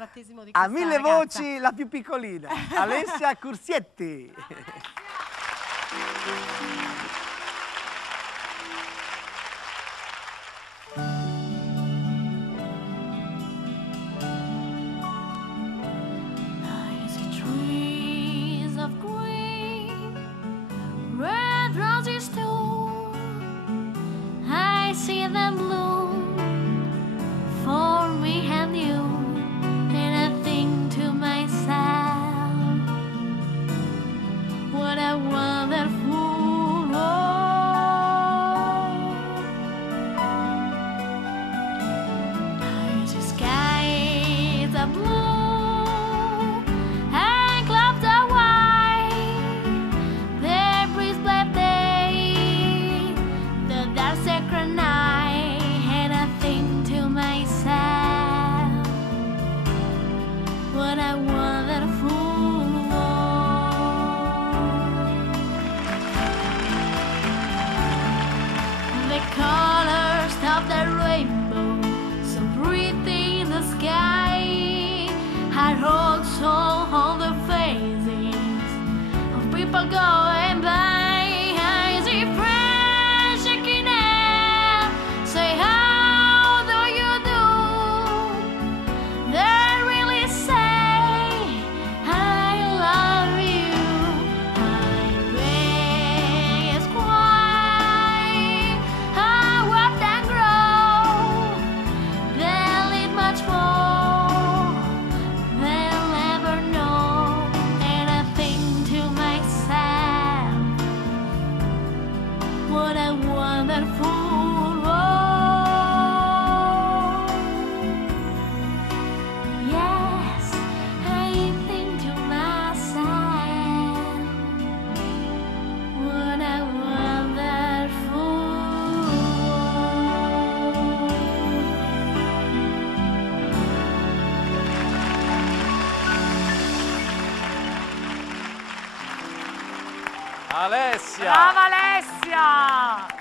battesimo di A questa 1000 ragazza. voci la più piccolina, Alessia Cursietti. Red roses too, I see them bloom for me and you, and I think to myself, what a wonderful world. I see skies are blue and clouds are white. The breeze bled day, the dark sacred night, and I think to myself, what a wonderful world. The colors of the rainbow, so pretty in the sky, are also on the faces of people going by. I see friends shaking hands, say how do you do? They really say I love you. I bet it's quite how up and grow. They'll need much more they'll ever know, and I think to myself, what a wonderful world. Yes, I think to myself, what a wonderful Alessia! Brava Alessia!